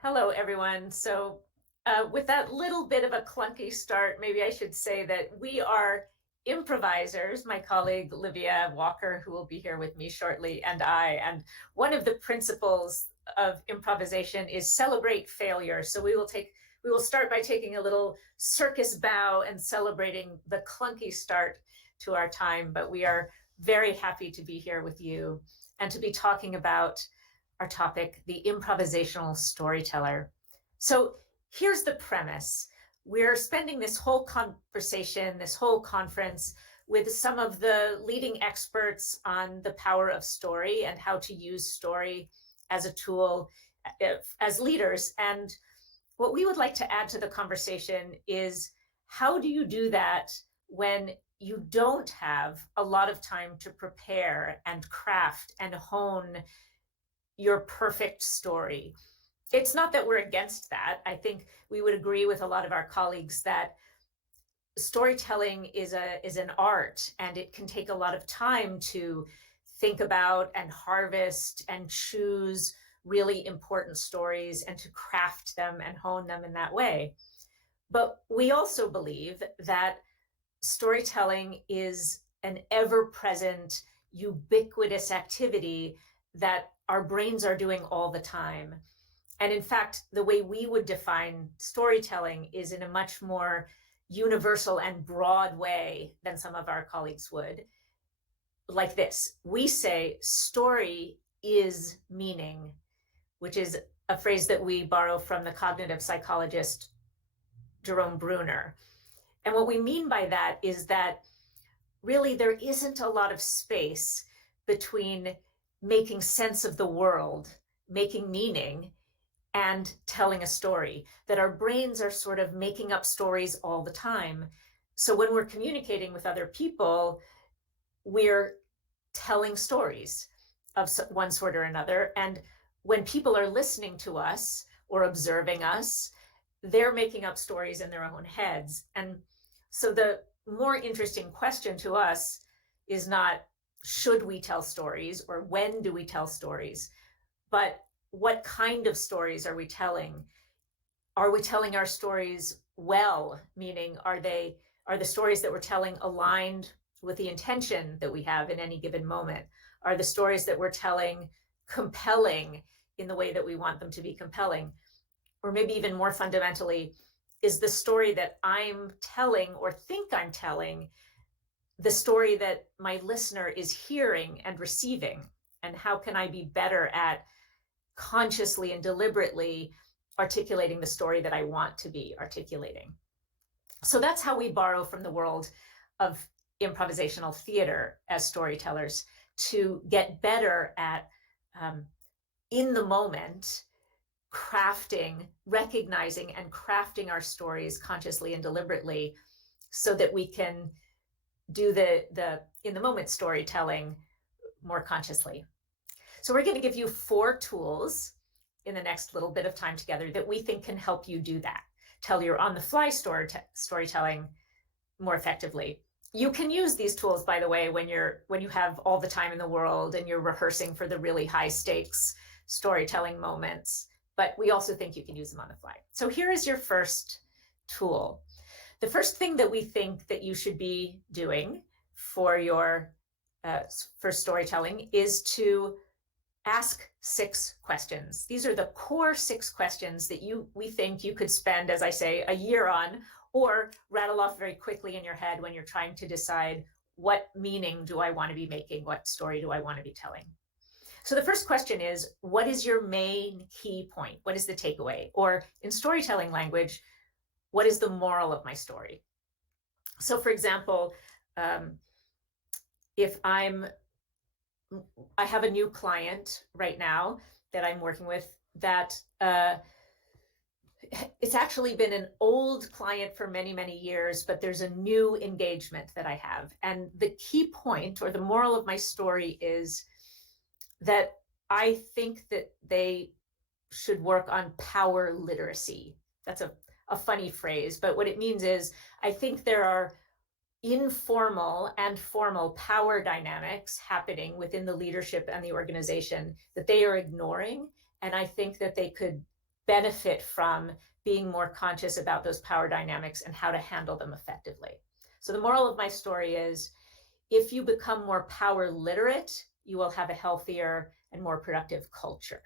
Hello, everyone. So, with that little bit of a clunky start, maybe I should say that we are improvisers, my colleague Livia Walker, who will be here with me shortly, and I. And one of the principles of improvisation is celebrate failure. So we will start by taking a little circus bow and celebrating the clunky start to our time. But we are very happy to be here with you and to be talking about our topic, the improvisational storyteller. So here's the premise. We're spending this whole conversation, this whole conference with some of the leading experts on the power of story and how to use story as a tool as leaders. And what we would like to add to the conversation is, how do you do that when you don't have a lot of time to prepare and craft and hone your perfect story? It's not that we're against that. I think we would agree with a lot of our colleagues that storytelling is an art, and it can take a lot of time to think about and harvest and choose really important stories and to craft them and hone them in that way. But we also believe that storytelling is an ever-present, ubiquitous activity that our brains are doing all the time. And in fact, the way we would define storytelling is in a much more universal and broad way than some of our colleagues would. Like this: we say story is meaning, which is a phrase that we borrow from the cognitive psychologist Jerome Bruner. And what we mean by that is that really there isn't a lot of space between making sense of the world, making meaning, and telling a story, that our brains are sort of making up stories all the time. So when we're communicating with other people, we're telling stories of one sort or another. And when people are listening to us or observing us, they're making up stories in their own heads. And so the more interesting question to us is not, should we tell stories or when do we tell stories, but what kind of stories are we telling? Are we telling our stories well? Meaning, are the stories that we're telling aligned with the intention that we have in any given moment? Are the stories that we're telling compelling in the way that we want them to be compelling? Or maybe even more fundamentally, is the story that I'm telling or think I'm telling the story that my listener is hearing and receiving? And how can I be better at consciously and deliberately articulating the story that I want to be articulating? So that's how we borrow from the world of improvisational theater as storytellers to get better at, in the moment, recognizing and crafting our stories consciously and deliberately, so that we can do the in the moment storytelling more consciously. So we're going to give you 4 tools in the next little bit of time together that we think can help you do that, tell your on the fly storytelling more effectively. You can use these tools, by the way, when you have all the time in the world and you're rehearsing for the really high stakes storytelling moments, but we also think you can use them on the fly. So here is your first tool. The first thing that we think that you should be doing for your for storytelling is to ask 6 questions. These are the core 6 questions that we think you could spend, as I say, a year on, or rattle off very quickly in your head when you're trying to decide, what meaning do I want to be making? What story do I want to be telling? So the first question is, what is your main key point? What is the takeaway? Or in storytelling language, what is the moral of my story? So for example, if I have a new client right now that I'm working with that it's actually been an old client for many, many years, but there's a new engagement that I have. And the key point or the moral of my story is that I think that they should work on power literacy. That's a a funny phrase, but what it means is I think there are informal and formal power dynamics happening within the leadership and the organization that they are ignoring. And I think that they could benefit from being more conscious about those power dynamics and how to handle them effectively. So the moral of my story is, if you become more power literate, you will have a healthier and more productive culture.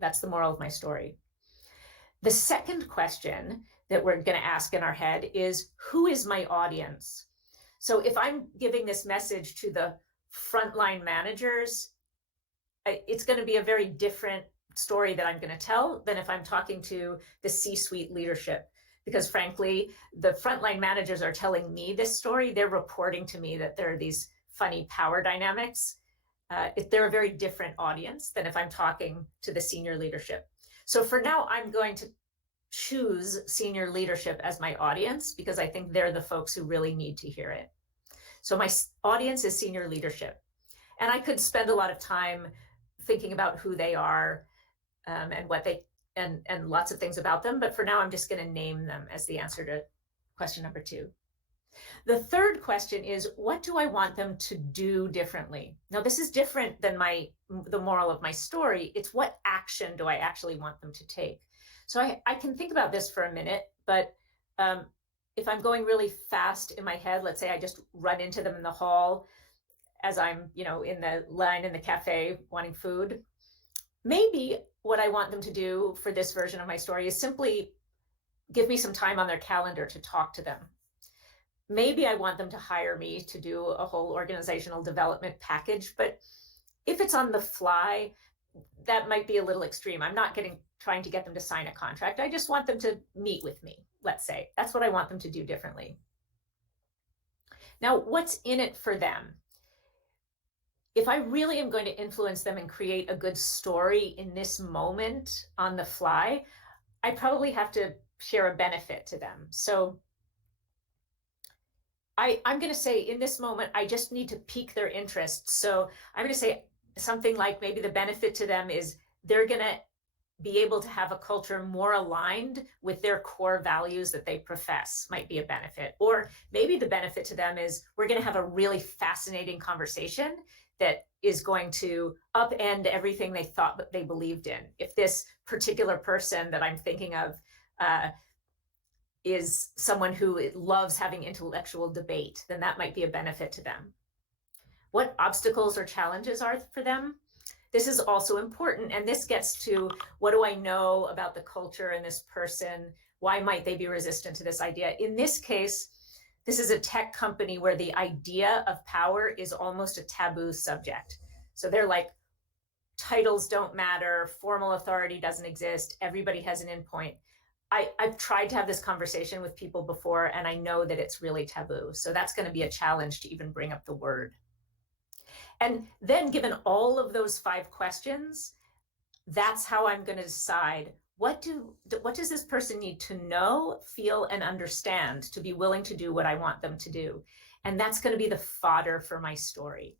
That's the moral of my story. The second question that we're going to ask in our head is, who is my audience? So if I'm giving this message to the frontline managers, it's going to be a very different story that I'm going to tell than if I'm talking to the C-suite leadership. Because frankly, the frontline managers are telling me this story. They're reporting to me that there are these funny power dynamics. They're a very different audience than if I'm talking to the senior leadership. So for now, I'm going to choose senior leadership as my audience because I think they're the folks who really need to hear it. So my audience is senior leadership. And I could spend a lot of time thinking about who they are and what they, and lots of things about them. But for now, I'm just going to name them as the answer to question number 2. The third question is, what do I want them to do differently? Now, this is different than the moral of my story. It's what action do I actually want them to take? So I can think about this for a minute, but if I'm going really fast in my head, let's say I just run into them in the hall as I'm, in the line in the cafe wanting food, maybe what I want them to do for this version of my story is simply give me some time on their calendar to talk to them. Maybe I want them to hire me to do a whole organizational development package, but if it's on the fly, that might be a little extreme. I'm not trying to get them to sign a contract. I just want them to meet with me, let's say. That's what I want them to do differently. Now, what's in it for them? If I really am going to influence them and create a good story in this moment on the fly, I probably have to share a benefit to them. So I'm going to say in this moment, I just need to pique their interest. So I'm going to say something like maybe the benefit to them is they're going to be able to have a culture more aligned with their core values that they profess, might be a benefit. Or maybe the benefit to them is we're going to have a really fascinating conversation that is going to upend everything they thought that they believed in. If this particular person that I'm thinking of is someone who loves having intellectual debate, then that might be a benefit to them. What obstacles or challenges are for them? This is also important, and this gets to what do I know about the culture and this person? Why might they be resistant to this idea? In this case, this is a tech company where the idea of power is almost a taboo subject. So they're like, titles don't matter, formal authority doesn't exist, everybody has an endpoint. I've tried to have this conversation with people before, and I know that it's really taboo. So that's going to be a challenge to even bring up the word. And then given all of those 5 questions, that's how I'm going to decide what does this person need to know, feel, and understand to be willing to do what I want them to do. And that's going to be the fodder for my story.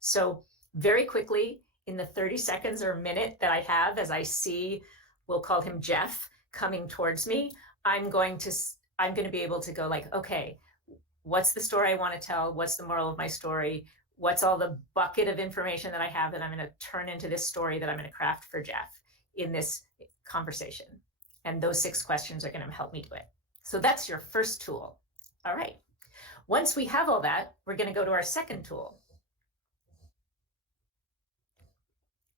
So very quickly, in the 30 seconds or a minute that I have, as I see, we'll call him Jeff, coming towards me, I'm going to be able to go like, okay, what's the story I want to tell? What's the moral of my story? What's all the bucket of information that I have that I'm going to turn into this story that I'm going to craft for Jeff in this conversation? And those 6 questions are going to help me do it. So that's your first tool. All right. Once we have all that, we're going to go to our second tool.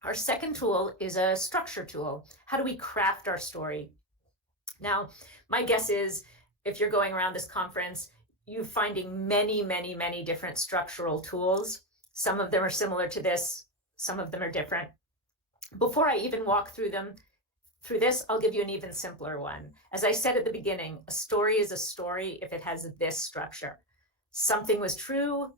Our second tool is a structure tool. How do we craft our story? Now, my guess is if you're going around this conference, you're finding many, many, many different structural tools. Some of them are similar to this. Some of them are different. Before I even walk through this, I'll give you an even simpler one. As I said at the beginning, a story is a story if it has this structure. Something was true,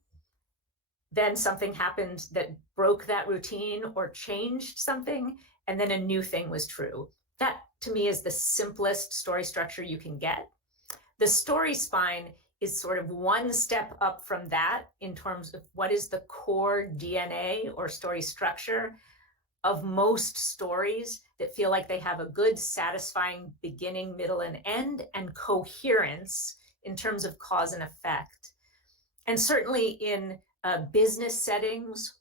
then something happened that broke that routine or changed something, and then a new thing was true. That, to me, is the simplest story structure you can get. The story spine is sort of one step up from that in terms of what is the core DNA or story structure of most stories that feel like they have a good, satisfying beginning, middle, and end, and coherence in terms of cause and effect. And certainly in business settings,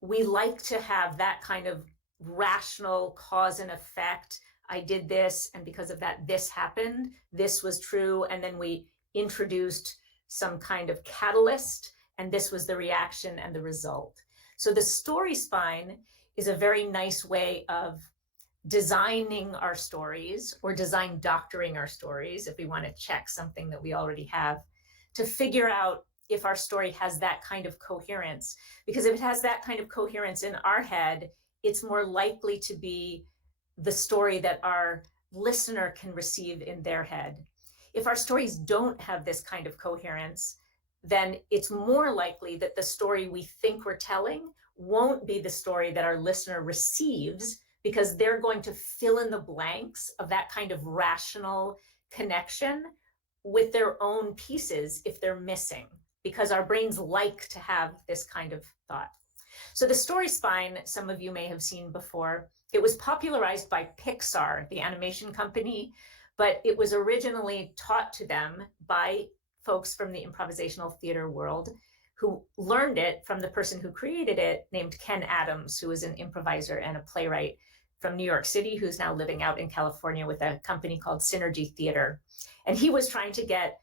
we like to have that kind of rational cause and effect. I did this, and because of that, this happened. This was true, and then we introduced some kind of catalyst, and this was the reaction and the result. So the story spine is a very nice way of designing our stories, or design doctoring our stories, if we want to check something that we already have, to figure out if our story has that kind of coherence. Because if it has that kind of coherence in our head, it's more likely to be the story that our listener can receive in their head. If our stories don't have this kind of coherence, then it's more likely that the story we think we're telling won't be the story that our listener receives, because they're going to fill in the blanks of that kind of rational connection with their own pieces if they're missing, because our brains like to have this kind of thought. So the story spine, some of you may have seen before. It was popularized by Pixar, the animation company, but it was originally taught to them by folks from the improvisational theater world, who learned it from the person who created it, named Ken Adams, who is an improviser and a playwright from New York City, who's now living out in California with a company called Synergy Theater. And he was trying to get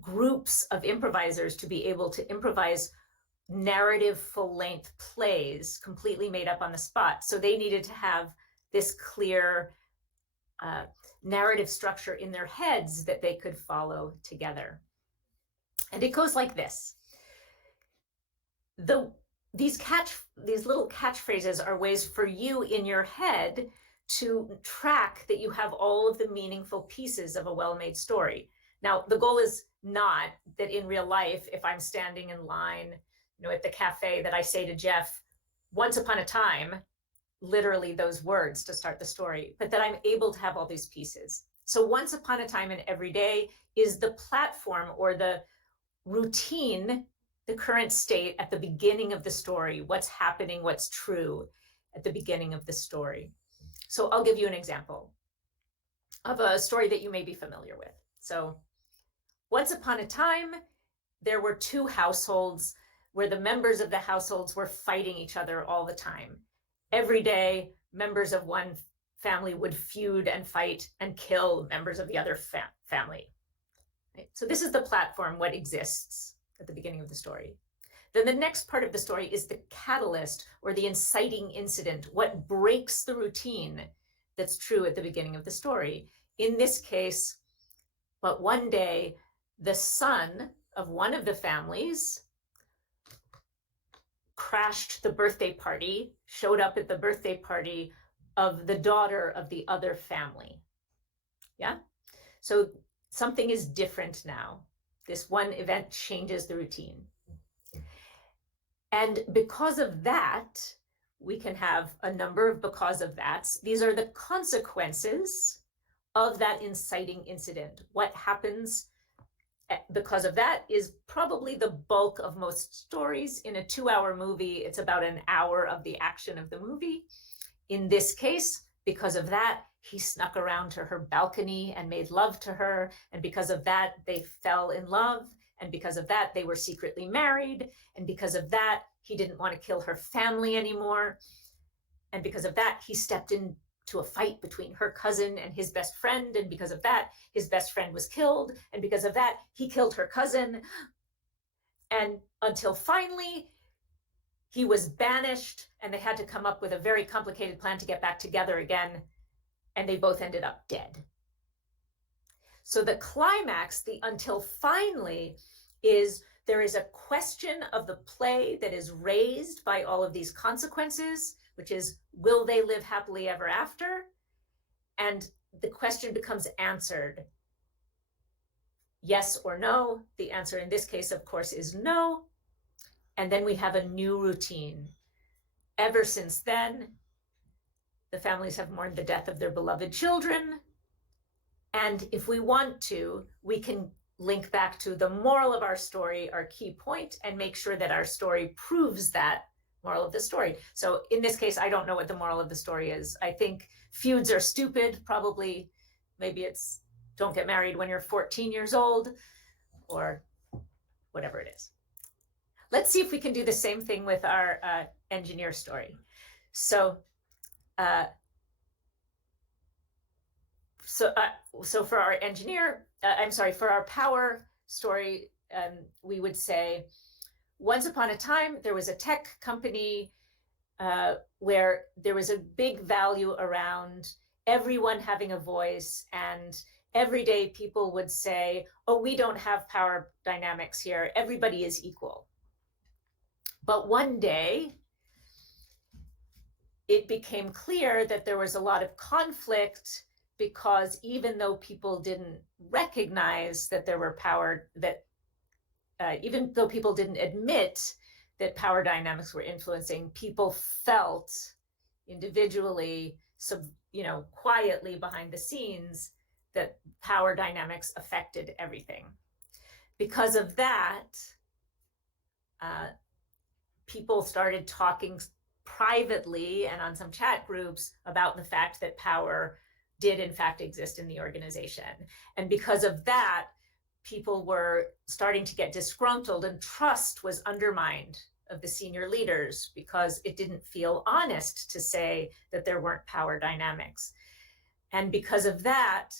groups of improvisers to be able to improvise narrative full-length plays completely made up on the spot. So they needed to have this clear narrative structure in their heads that they could follow together. And it goes like this. These little catchphrases are ways for you in your head to track that you have all of the meaningful pieces of a well-made story. Now, the goal is not that in real life, if I'm standing in line, at the cafe, that I say to Jeff, once upon a time, literally those words to start the story, but that I'm able to have all these pieces. So once upon a time and every day is the platform or the routine, the current state at the beginning of the story, what's happening, what's true at the beginning of the story. So I'll give you an example of a story that you may be familiar with. So once upon a time, there were two households where the members of the households were fighting each other all the time. Every day, members of one family would feud and fight and kill members of the other family. Right? So this is the platform, what exists at the beginning of the story. Then the next part of the story is the catalyst, or the inciting incident, what breaks the routine that's true at the beginning of the story. In this case, but one day, the son of one of the families crashed the birthday party, showed up at the birthday party of the daughter of the other family. Yeah? So something is different now. This one event changes the routine. And because of that, we can have a number of because of that's. These are the consequences of that inciting incident. What happens because of that is probably the bulk of most stories. In a 2-hour movie, it's about an hour of the action of the movie. In this case, because of that, he snuck around to her balcony and made love to her. And because of that, they fell in love. And because of that, they were secretly married. And because of that, he didn't want to kill her family anymore. And because of that, he stepped into a fight between her cousin and his best friend. And because of that, his best friend was killed. And because of that, he killed her cousin. And until finally, he was banished, and they had to come up with a very complicated plan to get back together again. And they both ended up dead. So the climax, the until finally, is there is a question of the play that is raised by all of these consequences, which is, will they live happily ever after? And the question becomes answered. Yes or no. The answer in this case, of course, is no. And then we have a new routine. Ever since then, the families have mourned the death of their beloved children. And if we want to, we can link back to the moral of our story, our key point, and make sure that our story proves that moral of the story. So in this case, I don't know what the moral of the story is. I think feuds are stupid, probably. Maybe it's don't get married when you're 14 years old, or whatever it is. Let's see if we can do the same thing with our engineer story. So for our engineer, for our power story, we would say, once upon a time, there was a tech company where there was a big value around everyone having a voice, and every day people would say, oh, we don't have power dynamics here. Everybody is equal. But one day, it became clear that there was a lot of conflict, because even though people didn't recognize that there were power, even though people didn't admit that power dynamics were influencing, people felt individually, quietly behind the scenes, that power dynamics affected everything. Because of that, people started talking privately and on some chat groups about the fact that power did in fact exist in the organization. And because of that, people were starting to get disgruntled, and trust was undermined of the senior leaders because it didn't feel honest to say that there weren't power dynamics. And because of that,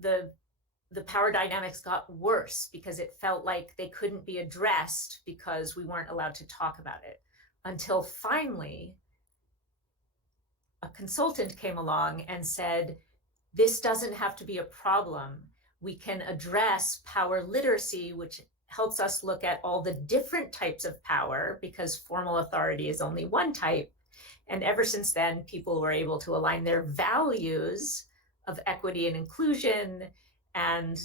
the power dynamics got worse, because it felt like they couldn't be addressed because we weren't allowed to talk about it. Until finally, a consultant came along and said, this doesn't have to be a problem. We can address power literacy, which helps us look at all the different types of power, because formal authority is only one type. And ever since then, people were able to align their values of equity and inclusion, and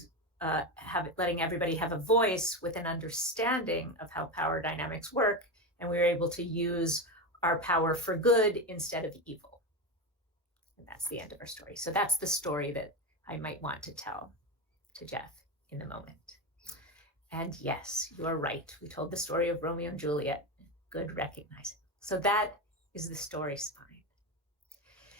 letting everybody have a voice with an understanding of how power dynamics work. And we were able to use our power for good instead of evil. And that's the end of our story. So that's the story that I might want to tell to Jeff in the moment. And yes, you are right. We told the story of Romeo and Juliet. Good recognizing. So that is the story spine.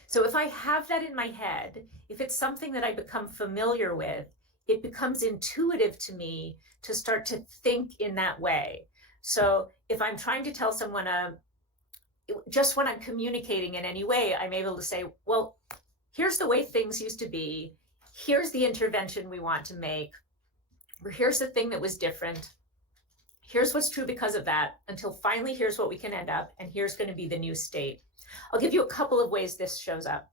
So if I have that in my head, if it's something that I become familiar with, it becomes intuitive to me to start to think in that way. So if I'm trying to tell someone, just when I'm communicating in any way, I'm able to say, well, here's the way things used to be. Here's the intervention we want to make. Or here's the thing that was different. Here's what's true because of that, until finally here's what we can end up, and here's going to be the new state. I'll give you a couple of ways this shows up.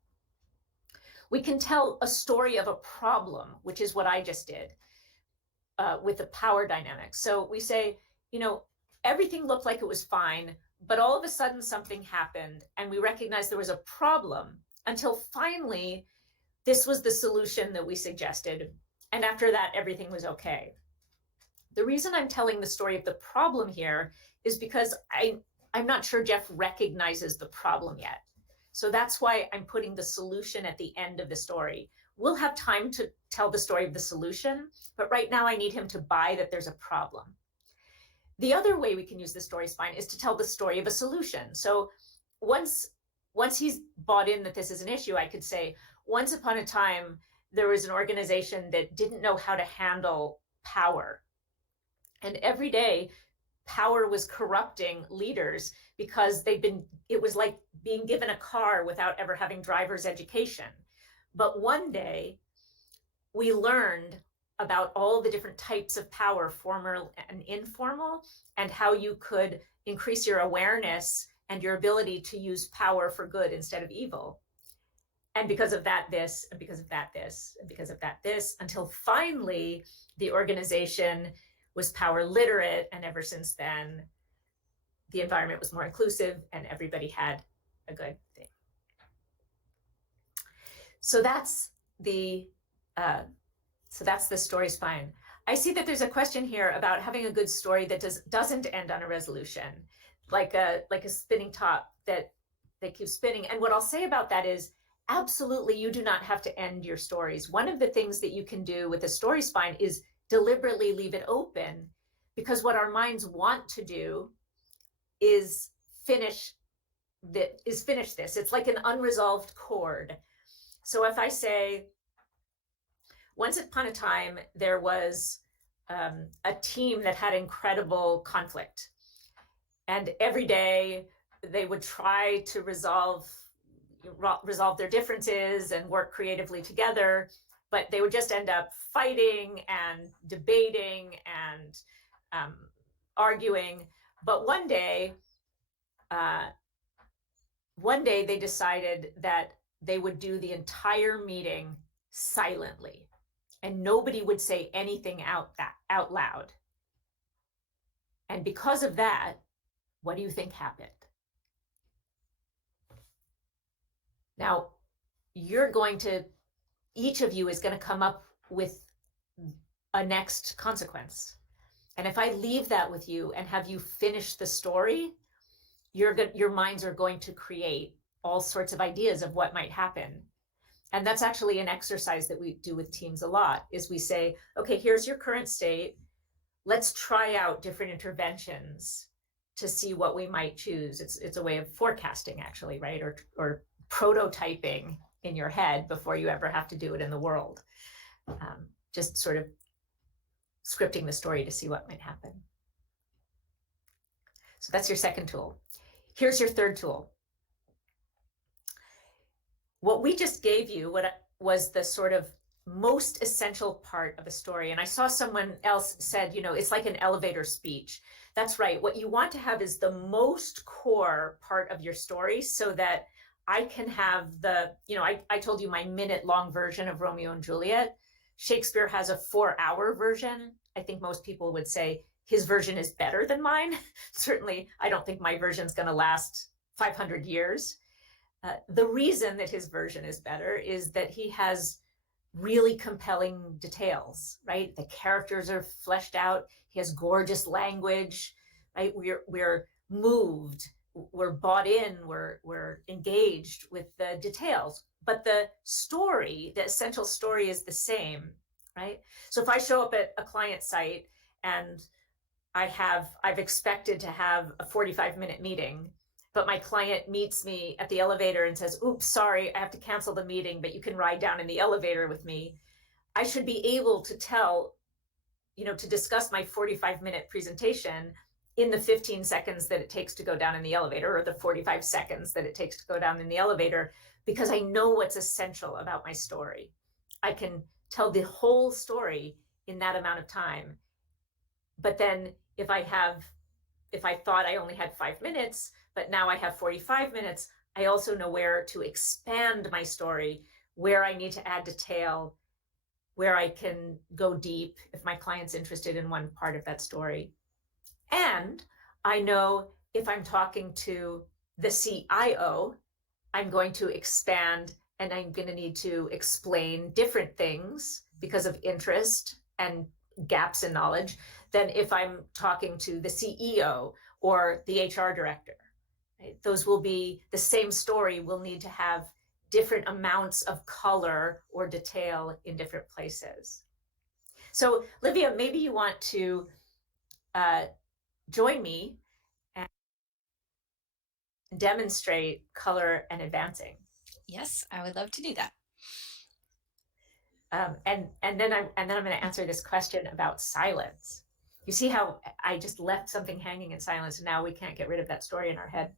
We can tell a story of a problem, which is what I just did with the power dynamics. So we say, everything looked like it was fine, but all of a sudden something happened, and we recognized there was a problem, until finally this was the solution that we suggested. And after that, everything was okay. The reason I'm telling the story of the problem here is because I'm not sure Jeff recognizes the problem yet. So that's why I'm putting the solution at the end of the story. We'll have time to tell the story of the solution, but right now I need him to buy that there's a problem. The other way we can use the story spine is to tell the story of a solution. So once he's bought in that this is an issue, I could say, once upon a time, there was an organization that didn't know how to handle power. And every day, power was corrupting leaders because it was like being given a car without ever having driver's education. But one day, we learned about all the different types of power, formal and informal, and how you could increase your awareness and your ability to use power for good instead of evil. And because of that, this, and because of that, this, and because of that, this, until finally the organization was power literate. And ever since then, the environment was more inclusive and everybody had a good thing. So that's the story spine. I see that there's a question here about having a good story that doesn't end on a resolution, like a spinning top that keeps spinning. And what I'll say about that is, absolutely, you do not have to end your stories. One of the things that you can do with a story spine is deliberately leave it open, because what our minds want to do is finish this. It's like an unresolved chord. So if I say, once upon a time, there was a team that had incredible conflict. And every day they would try to resolve their differences and work creatively together, but they would just end up fighting and debating and arguing. But one day they decided that they would do the entire meeting silently, and nobody would say anything out loud. And because of that, what do you think happened? Now, each of you is going to come up with a next consequence. And if I leave that with you and have you finish the story, your minds are going to create all sorts of ideas of what might happen. And that's actually an exercise that we do with teams a lot, is we say, okay, here's your current state. Let's try out different interventions to see what we might choose. It's a way of forecasting, actually, right? Or prototyping in your head before you ever have to do it in the world. Just sort of scripting the story to see what might happen. So that's your second tool. Here's your third tool. What we just gave you was the sort of most essential part of a story. And I saw someone else said, it's like an elevator speech. That's right. What you want to have is the most core part of your story, so that I can have I told you my minute-long version of Romeo and Juliet. Shakespeare has a 4-hour version. I think most people would say his version is better than mine. Certainly, I don't think my version is going to last 500 years. The reason that his version is better is that he has really compelling details, right? The characters are fleshed out. He has gorgeous language, right? We're moved, we're bought in, we're engaged with the details. But the essential story is the same, right? So if I show up at a client site and I've expected to have a 45-minute meeting, but my client meets me at the elevator and says, oops, sorry, I have to cancel the meeting, but you can ride down in the elevator with me. I should be able to to discuss my 45-minute presentation in the 15 seconds that it takes to go down in the elevator, or the 45 seconds that it takes to go down in the elevator, because I know what's essential about my story. I can tell the whole story in that amount of time. But then if I thought I only had 5 minutes, but now I have 45 minutes, I also know where to expand my story, where I need to add detail, where I can go deep if my client's interested in one part of that story. And I know if I'm talking to the CIO, I'm going to expand and I'm going to need to explain different things because of interest and gaps in knowledge than if I'm talking to the CEO or the HR director. Right? Those will be the same story. Will need to have different amounts of color or detail in different places. So, Livia, maybe you want to join me and demonstrate color and advancing. Yes, I would love to do that. And then I'm going to answer this question about silence. You see how I just left something hanging in silence, and now we can't get rid of that story in our head.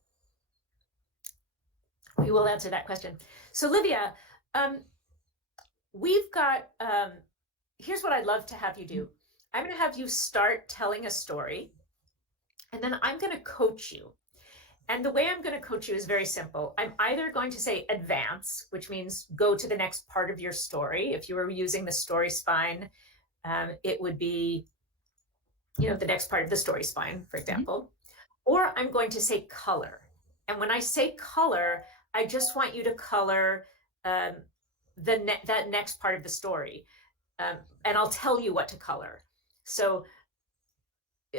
We will answer that question. So, Livia, we've got, here's what I'd love to have you do. I'm going to have you start telling a story, and then I'm going to coach you. And the way I'm going to coach you is very simple. I'm either going to say advance, which means go to the next part of your story. If you were using the story spine, it would be, the next part of the story spine, for example. Or I'm going to say color. And when I say color, I just want you to color that next part of the story. And I'll tell you what to color. So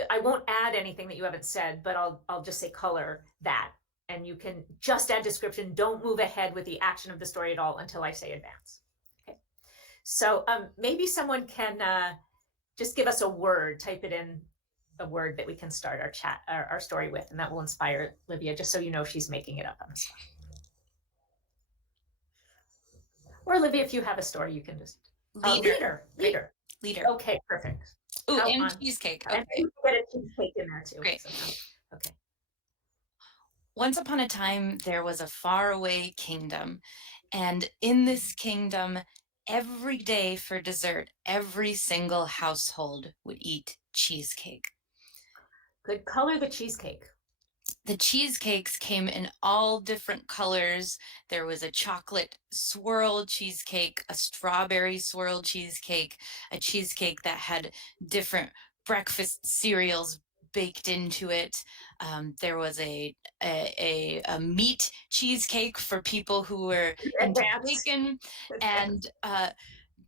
I won't add anything that you haven't said, but I'll just say color that. And you can just add description. Don't move ahead with the action of the story at all until I say advance. Okay. So maybe someone can just give us a word, type it in a word that we can start our chat, our story with, and that will inspire Livia, just so you know she's making it up on the spot. Or Livia, if you have a story, you can just Leader. leader. Leader. Okay, perfect. Ooh, How and on? cheesecake. And Okay, you get a cheesecake in there too great. somehow. Okay. Once upon a time, there was a faraway kingdom, and in this kingdom, every day for dessert, every single household would eat cheesecake. Good. Color the cheesecake. The cheesecakes came in all different colors. There was a chocolate swirl cheesecake, a strawberry swirl cheesecake, a cheesecake that had different breakfast cereals baked into it. There was a meat cheesecake for people who were into Advanced. bacon, and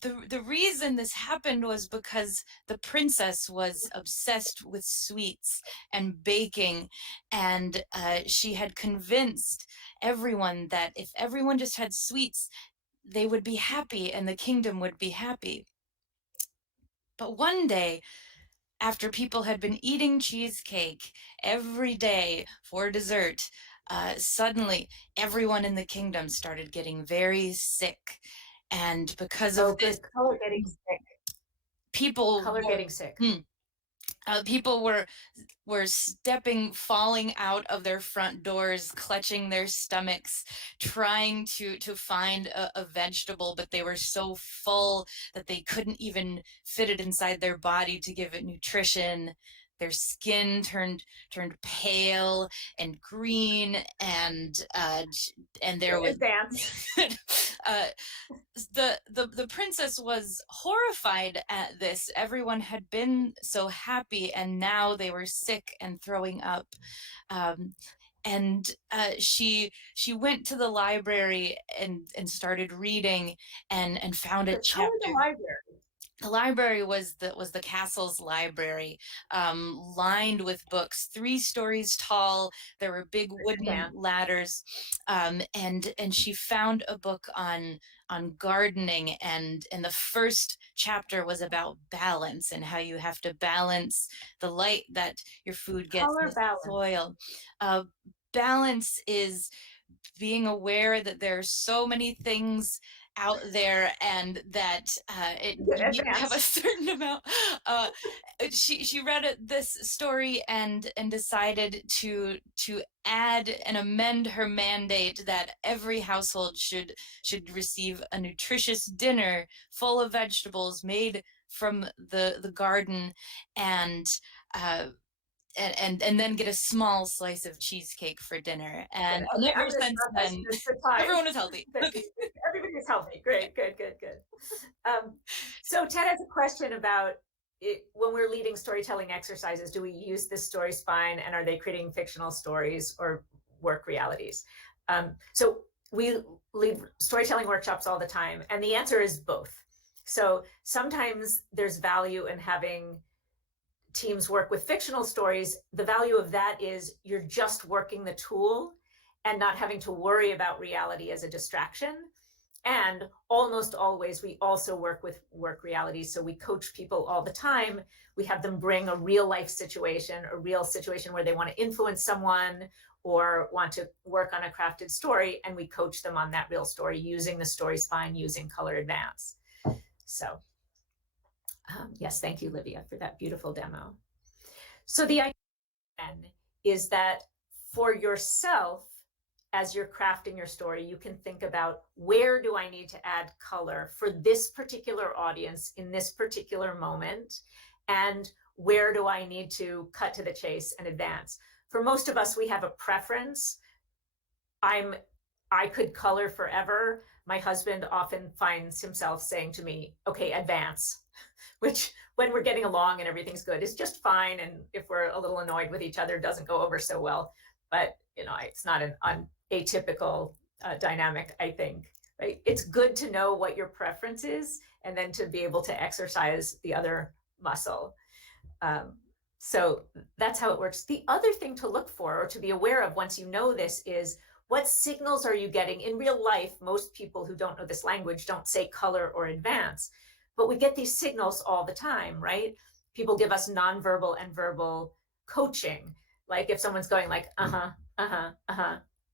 the reason this happened was because the princess was obsessed with sweets and baking, and she had convinced everyone that if everyone just had sweets, they would be happy and the kingdom would be happy. But one day, after people had been eating cheesecake every day for dessert, suddenly everyone in the kingdom started getting very sick. And because Oh, of this, good. Color getting sick. people Color were getting sick. people were stepping, falling out of their front doors, clutching their stomachs, trying to find a vegetable, but they were so full that they couldn't even fit it inside their body to give it nutrition. Their skin turned pale and green, and there was Advanced. uh, the princess was horrified at this. Everyone had been so happy, and now they were sick and throwing up. Um, and she went to the library and started reading and found a Good. Color the chapter. library. The library was the castle's library, lined with books, 3 stories tall. There were big wooden Advanced. ladders, and she found a book on gardening, and the first chapter was about balance and how you have to balance the light that your food gets Color with balance. soil. Uh, Balance is being aware that there are so many things out there, and that you need to have a Advanced. certain amount. She read this story and decided to add and amend her mandate that every household should receive a nutritious dinner full of vegetables made from the garden, and uh, and then get a small slice of cheesecake for dinner. And Okay, ever I'm going to since stop us then, just to time everyone is healthy. that Okay. everybody is healthy. Great, good, good, good. So Ted has a question about it, when we're leading storytelling exercises, do we use this story spine, and are they creating fictional stories or work realities? So we lead storytelling workshops all the time, and the answer is both. So sometimes there's value in having teams work with fictional stories. The value of that is you're just working the tool and not having to worry about reality as a distraction. And almost always, we also work with work realities. So we coach people all the time. We have them bring a real life situation, a real situation where they want to influence someone or want to work on a crafted story. And we coach them on that real story using the story spine, using Color Advance. So yes, thank you, Livia, for that beautiful demo. So the idea then is that for yourself, as you're crafting your story, you can think about, where do I need to add color for this particular audience in this particular moment? And where do I need to cut to the chase and advance? For most of us, we have a preference. I could color forever. My husband often finds himself saying to me, okay, advance, which when we're getting along and everything's good is just fine. And if we're a little annoyed with each other, doesn't go over so well. But it's not an atypical dynamic, I think. Right? It's good to know what your preference is, and then to be able to exercise the other muscle. So that's how it works. The other thing to look for, or to be aware of once you know this, is what signals are you getting in real life? Most people who don't know this language don't say color or advance, but we get these signals all the time, right? people give us nonverbal and verbal coaching. Like if someone's going like,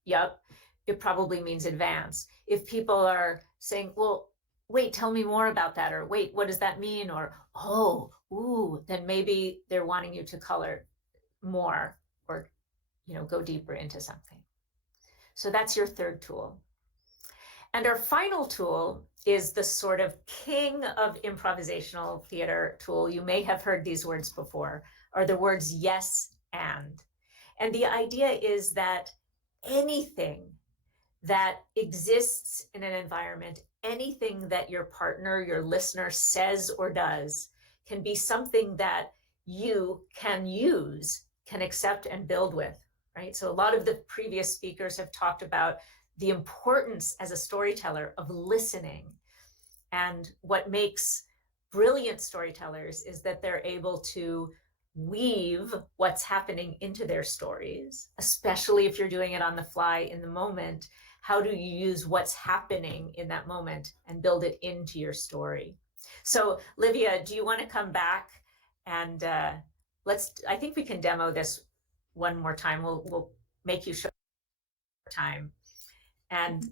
yep, it probably means advance. If people are saying, well, wait, tell me more about that, or wait, what does that mean? Or, oh, ooh, then maybe they're wanting you to color more or, go deeper into something. So that's your third tool. And our final tool is the sort of king of improvisational theater tool. You may have heard these words before, are the words yes and. And the idea is that anything that exists in an environment, anything that your partner, your listener says or does, can be something that you can use, can accept and build with, right? So a lot of the previous speakers have talked about the importance as a storyteller of listening. And what makes brilliant storytellers is that they're able to weave what's happening into their stories, especially if you're doing it on the fly in the moment. How do you use what's happening in that moment and build it into your story? So, Livia, do you want to come back and I think we can demo this one more time. We'll make you show time. And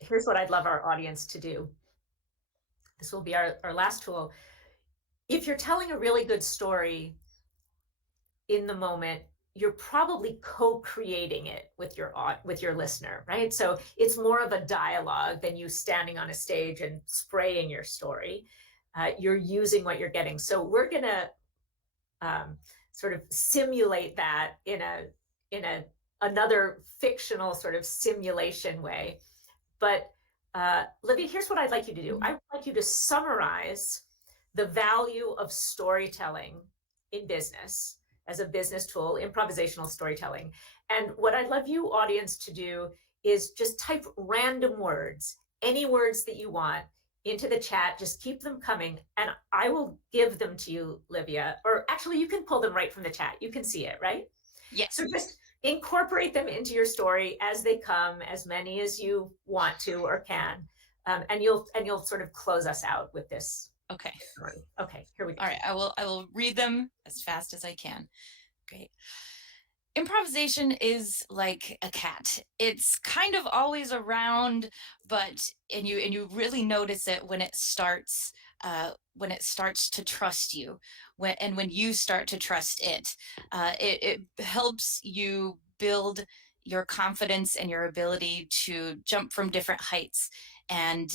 here's what I'd love our audience to do. This will be our last tool. If you're telling a really good story in the moment, you're probably co-creating it with your listener, right? So it's more of a dialogue than you standing on a stage and spraying your story. You're using what you're getting. So we're gonna sort of simulate that in another fictional sort of simulation way. But Livia, here's what I'd like you to do. I'd like you to summarize the value of storytelling in business as a business tool, improvisational storytelling. And what I'd love you, audience, to do is just type random words, any words that you want, into the chat. Just keep them coming, and I will give them to you, Livia. Or actually, you can pull them right from the chat. You can see it, right? Yes. So just incorporate them into your story as they come, as many as you want to or can, and you'll sort of close us out with this. Okay. Story. Okay, here we go. All right, I will read them as fast as I can. Great. Improvisation is like a cat. It's kind of always around, and you really notice it when it starts to trust you, when you start to trust it. It helps you build your confidence and your ability to jump from different heights and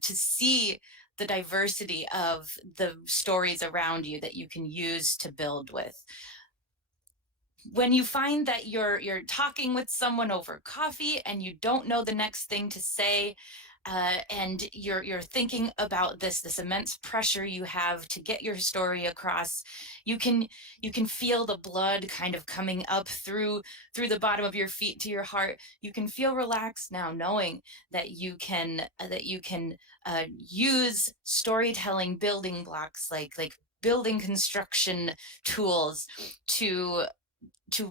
to see the diversity of the stories around you that you can use to build with. When you find that you're talking with someone over coffee and you don't know the next thing to say, and you're thinking about this immense pressure you have to get your story across, you can feel the blood kind of coming up through the bottom of your feet to your heart. You can feel relaxed now, knowing that you can use storytelling building blocks like building construction tools to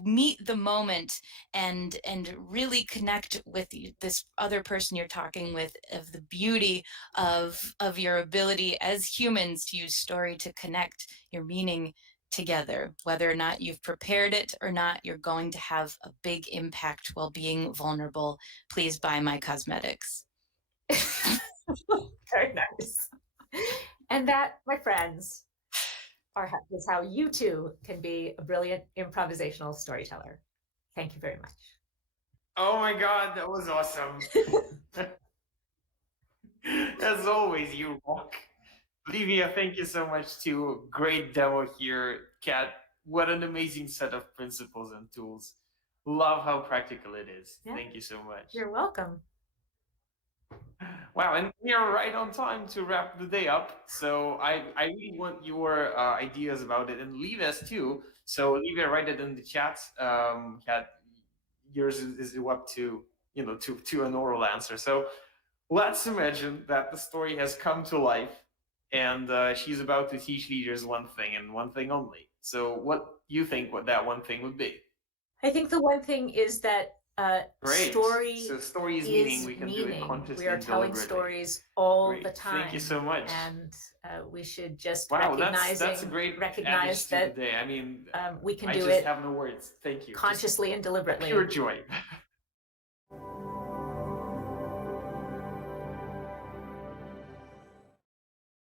meet the moment and really connect with this other person you're talking with, of the beauty of your ability as humans to use story to connect your meaning together. Whether or not you've prepared it or not, you're going to have a big impact while being vulnerable. Please buy my cosmetics. Very nice. And that, my friends, is how you too can be a brilliant improvisational storyteller. Thank you very much. Oh my God, that was awesome. As always, you rock. Livia, thank you so much too. Great demo here. Kat, what an amazing set of principles and tools. Love how practical it is. Yeah. Thank you so much. You're welcome. Wow, and we are right on time to wrap the day up. So I really want your ideas about it, and Livia's too. So Livia, write it in the chat. Kat, yours is up to to an oral answer. So let's imagine that the story has come to life, and she's about to teach leaders one thing and one thing only. So what do you think what that one thing would be? I think the one thing is that Great. Story So story is is we can do it meaning. consciously We are and telling deliberately. stories all Great. the time. Thank you so much. And we should just Wow, that's a great recognize adage to that the day. I mean, we can I do just it have no words. Thank you. Just consciously and deliberately. pure joy.